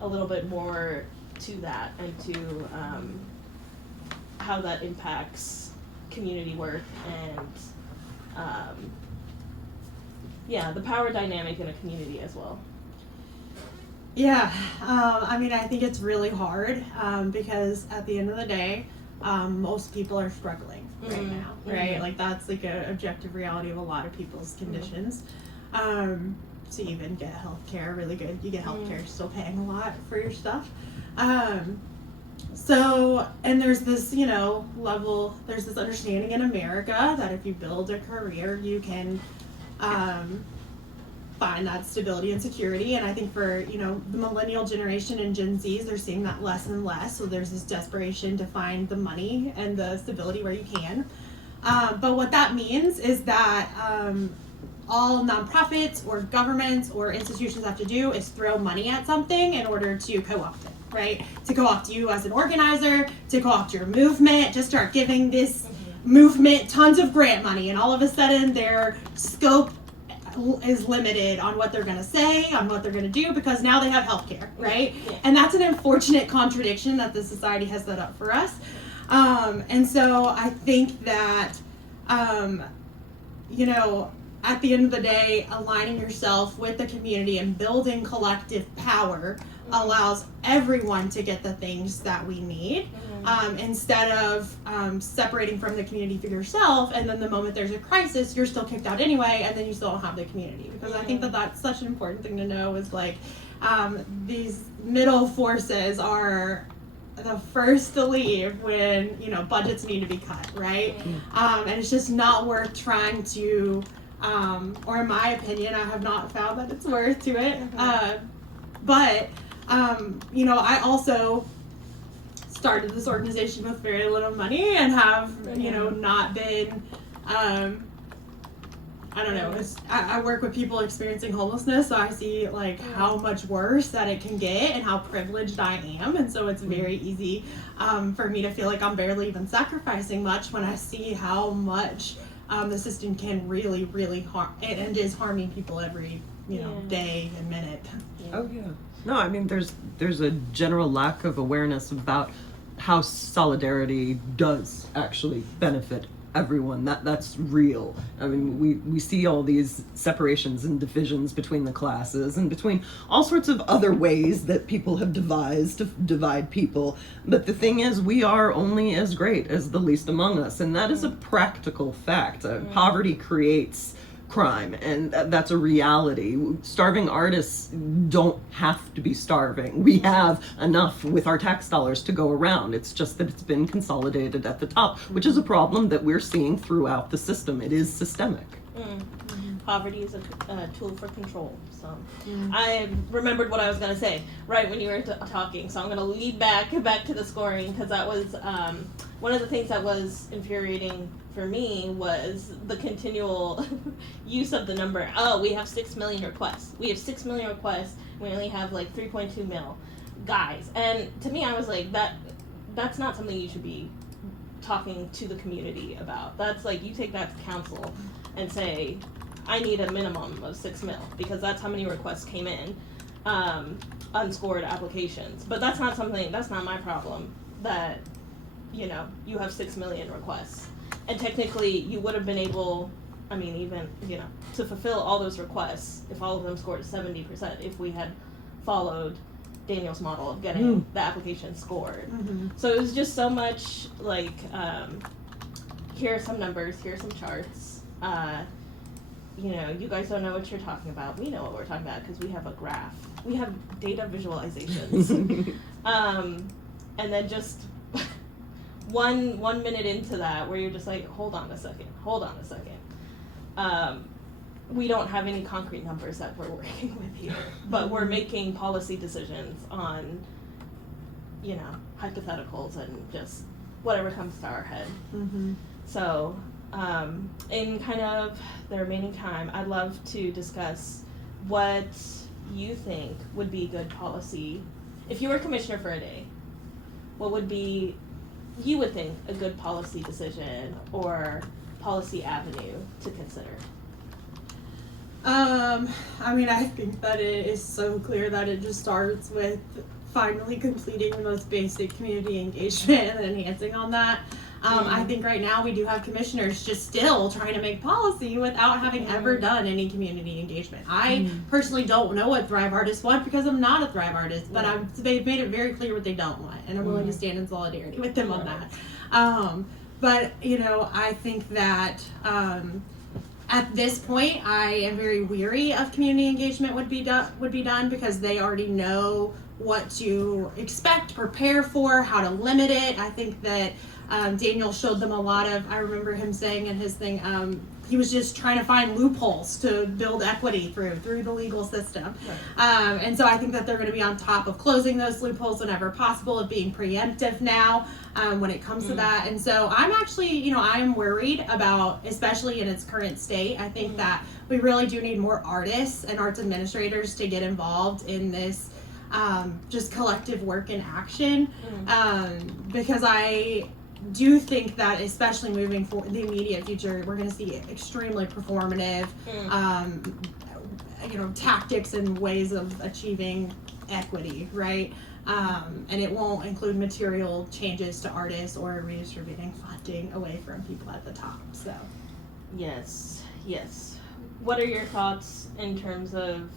a little bit more to that and to how that impacts community work and the power dynamic in a community as well. Yeah, I mean, I think it's really hard because at the end of the day, most people are struggling right now, right? Like that's like an objective reality of a lot of people's conditions. To even get healthcare, really good. You get healthcare, still paying a lot for your stuff. So, and there's this, there's this understanding in America that if you build a career, you can find that stability and security. And I think for, the millennial generation and Gen Zs, they're seeing that less and less. So there's this desperation to find the money and the stability where you can. But what that means is that all nonprofits or governments or institutions have to do is throw money at something in order to co-opt it, right? To co-opt you as an organizer, to co-opt your movement, just start giving this movement tons of grant money, and all of a sudden their scope is limited on what they're going to say, on what they're going to do, because now they have healthcare, right? Yeah. And that's an unfortunate contradiction that the society has set up for us. And so I think that, at the end of the day, aligning yourself with the community and building collective power allows everyone to get the things that we need, instead of separating from the community for yourself, and then the moment there's a crisis, you're still kicked out anyway, and then you still don't have the community. Because I think that that's such an important thing to know, is like these middle forces are the first to leave when budgets need to be cut, right? And it's just not worth trying to, or in my opinion, I have not found that it's worth to it. But I also started this organization with very little money and have not been I work with people experiencing homelessness, so I see like how much worse that it can get and how privileged I am, and so it's very easy for me to feel like I'm barely even sacrificing much when I see how much the system can really, really harm and is harming people every day and minute. Oh yeah. No, I mean there's a general lack of awareness about how solidarity does actually benefit everyone. That's real. I mean, we see all these separations and divisions between the classes and between all sorts of other ways that people have devised to divide people. But the thing is, we are only as great as the least among us, and that is a practical fact. Poverty creates crime, and that's a reality. Starving artists don't have to be starving. We have enough with our tax dollars to go around. It's just that it's been consolidated at the top, which is a problem that we're seeing throughout the system. It is systemic. Poverty is a tool for control. So I remembered what I was going to say right when you were talking, so I'm going to lead back to the scoring, because that was one of the things that was infuriating for me was the continual use of the number. Oh, we have 6 million requests. We have 6 million requests. We only have like 3.2 mil guys. And to me, I was like, that's not something you should be talking to the community about. That's like, you take that to council and say, I need a minimum of 6 mil, because that's how many requests came in, unscored applications. But that's not my problem, that you have 6 million requests. And technically, you would have been able, to fulfill all those requests if all of them scored 70%, if we had followed Daniel's model of getting the application scored. So it was just so much like, here are some numbers, here are some charts. You guys don't know what you're talking about. We know what we're talking about because we have a graph. We have data visualizations. And then just one minute into that, where you're just like, hold on a second. We don't have any concrete numbers that we're working with here, but we're making policy decisions on, hypotheticals and just whatever comes to our head. So, in kind of the remaining time, I'd love to discuss what you think would be good policy. If you were commissioner for a day, what would be, you would think, a good policy decision or policy avenue to consider? I think that it is so clear that it just starts with finally completing the most basic community engagement and enhancing on that. I think right now we do have commissioners just still trying to make policy without having ever done any community engagement. I personally don't know what Thrive artists want because I'm not a Thrive artist, but they've made it very clear what they don't want, and I'm willing to stand in solidarity with them on that. But, you know, I think that at this point, I am very weary of community engagement would be done because they already know what to expect, prepare for, how to limit it. I think that Daniel showed them a lot of, I remember him saying in his thing, he was just trying to find loopholes to build equity through the legal system. Right. And so I think that they're going to be on top of closing those loopholes whenever possible, of being preemptive now when it comes to that. And so I'm actually, you know, I'm worried about, especially in its current state, I think that we really do need more artists and arts administrators to get involved in this just collective work in action, because I do think that, especially moving forward, the immediate future, we're going to see extremely performative, you know, tactics and ways of achieving equity, right? And it won't include material changes to artists or redistributing funding away from people at the top. So, yes. What are your thoughts in terms of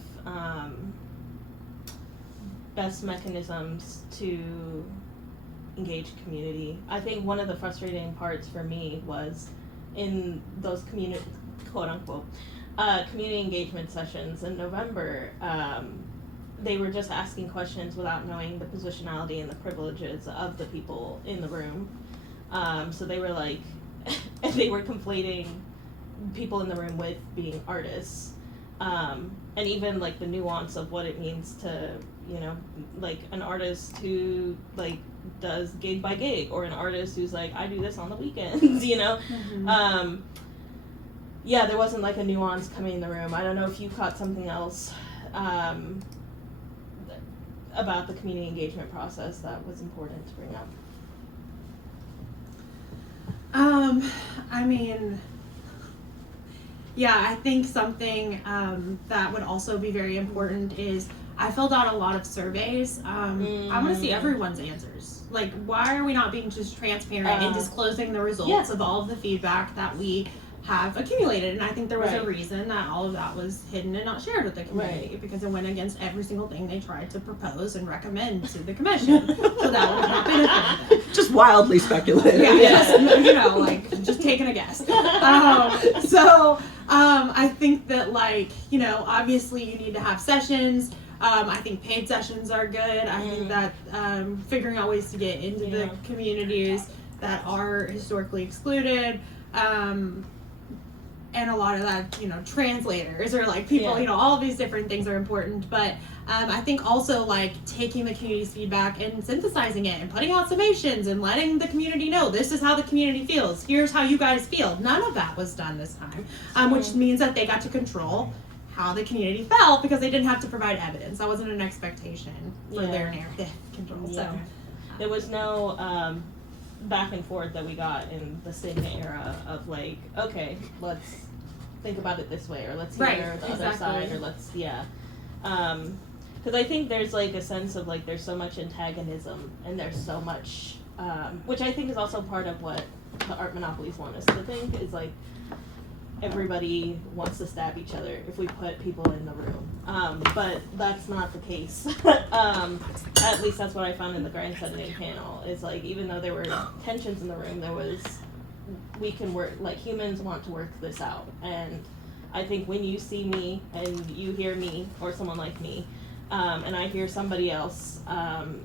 best mechanisms to engage community? I think one of the frustrating parts for me was in those community, quote unquote, community engagement sessions in November, they were just asking questions without knowing the positionality and the privileges of the people in the room. So they were like, they were conflating people in the room with being artists. And even like the nuance of what it means to, you know, like an artist who like does gig by gig, or an artist who's like, I do this on the weekends, you know? Yeah, there wasn't like a nuance coming in the room. I don't know if you caught something else about the community engagement process that was important to bring up. I mean, yeah, I think something that would also be very important is I filled out a lot of surveys. I want to see everyone's answers. Like, why are we not being just transparent and disclosing the results of all of the feedback that we have accumulated? And I think there was a reason that all of that was hidden and not shared with the community, because it went against every single thing they tried to propose and recommend to the commission. So that would not benefit them. Just wildly speculative. Just, you know, like, just taking a guess. I think that, like, you know, obviously you need to have sessions. I think paid sessions are good. I think that figuring out ways to get into the communities that are historically excluded, and a lot of that, you know, translators or like people, you know, all of these different things are important. But I think also like taking the community's feedback and synthesizing it and putting out summations and letting the community know this is how the community feels. Here's how you guys feel. None of that was done this time, which means that they got to control how the community felt because they didn't have to provide evidence. That wasn't an expectation for their narrative control. So there was no back and forth that we got in the Sigma era of like, okay, let's think about it this way, or let's hear the other side, or let's because I think there's like a sense of like there's so much antagonism and there's so much which I think is also part of what the art monopolies want us to think is like everybody wants to stab each other if we put people in the room, but that's not the case. At least that's what I found in the Grand Sunday panel, is like even though there were tensions in the room, there was, we can work, like humans want to work this out. And I think when you see me and you hear me, or someone like me, and I hear somebody else,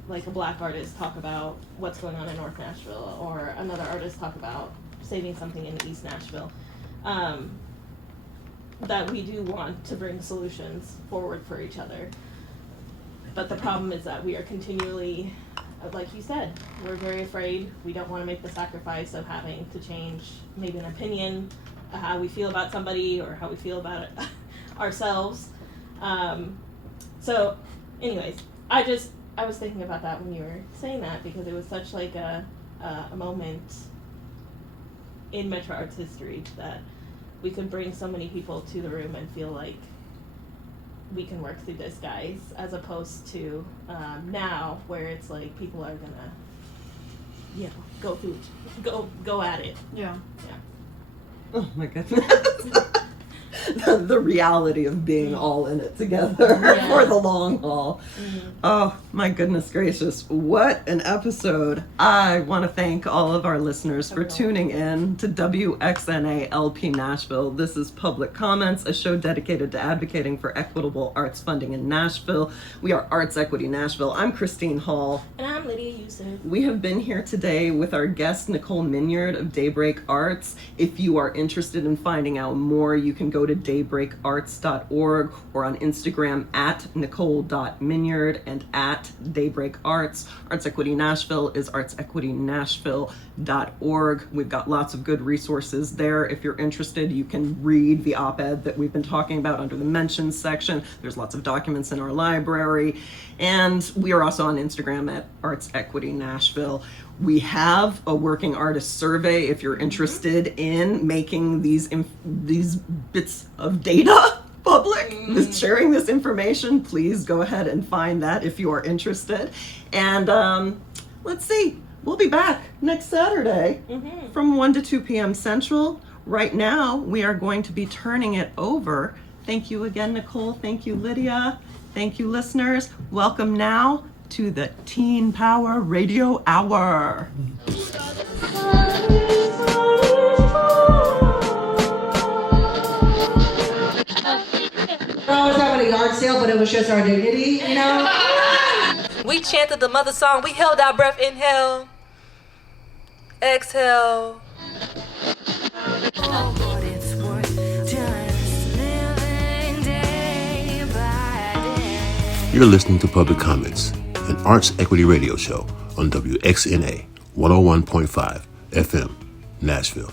like a black artist talk about what's going on in North Nashville, or another artist talk about saving something in East Nashville, that we do want to bring solutions forward for each other. But the problem is that we are continually, like you said, we're very afraid. We don't want to make the sacrifice of having to change maybe an opinion, how we feel about somebody or how we feel about it ourselves. So anyways, I was thinking about that when you were saying that, because it was such like a moment in Metro Arts history that we could bring so many people to the room and feel like we can work through this, guys, as opposed to now where it's like people are gonna go at it. Yeah. Oh my goodness. The reality of being all in it together for the long haul. Oh my goodness gracious, what an episode. I want to thank all of our listeners for tuning in to WXNA LP Nashville. This is Public Comments, a show dedicated to advocating for equitable arts funding in Nashville. We are Arts Equity Nashville. I'm Christine Hall. And I'm Lydia Yousief. We have been here today with our guest Nicole Minyard of Daybreak Arts. If you are interested in finding out more, you can go to daybreakarts.org or on Instagram at nicole.minyard and at Daybreak Arts. Arts Equity Nashville is artsequitynashville.org. We've got lots of good resources there. If you're interested, you can read the op-ed that we've been talking about under the mentions section. There's lots of documents in our library. And we are also on Instagram at Arts Equity Nashville. We have a working artist survey if you're interested in making these bits of data public, sharing this information. Please go ahead and find that if you are interested. And let's see, we'll be back next Saturday from 1 to 2 p.m. Central. Right now, we are going to be turning it over. Thank you again, Nicole. Thank you, Lydia. Thank you, listeners. Welcome now to the Teen Power Radio Hour. I was having a yard sale, but it was just our dignity, you know? We chanted the mother song. We held our breath. Inhale. Exhale. You're listening to Public Comments, an arts equity radio show on WXNA 101.5 FM, Nashville.